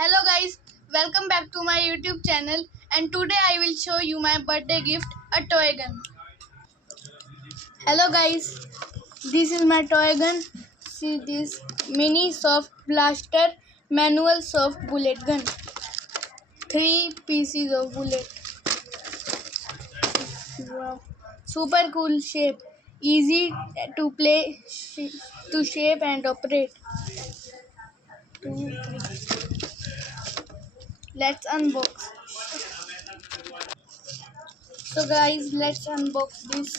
Hello guys, welcome back to my YouTube channel, and today I will show you my birthday gift, a toy gun. Hello guys, this is my toy gun. See this mini soft blaster manual soft bullet gun. 3 pieces of bullet. Wow. Super cool shape. Easy to play, to shape and operate. Two, three. Let's unbox. So guys, let's unbox this.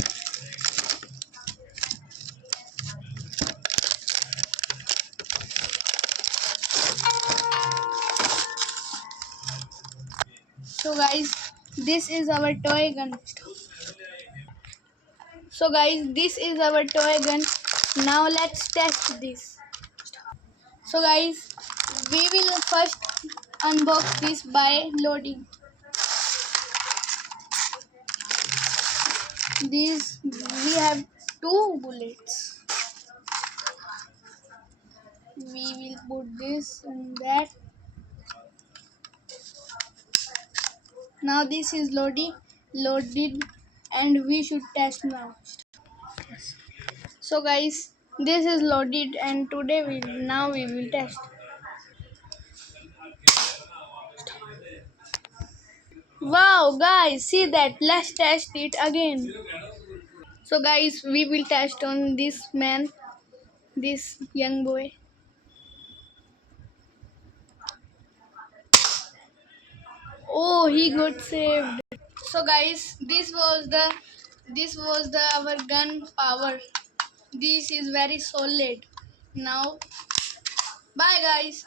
So guys, this is our toy gun. So guys, this is our toy gun. Now let's test this. So guys, we will first unbox this by loading. These we have 2 bullets. We will put this in that. Now this is loaded, and we should test now. So guys, this is loaded, and today we will test. Wow, guys, see that? Let's test it again. So guys, we will test on this man, this young boy. Oh, he got saved. So guys, this was the our gun power. This is very solid. Now, bye guys.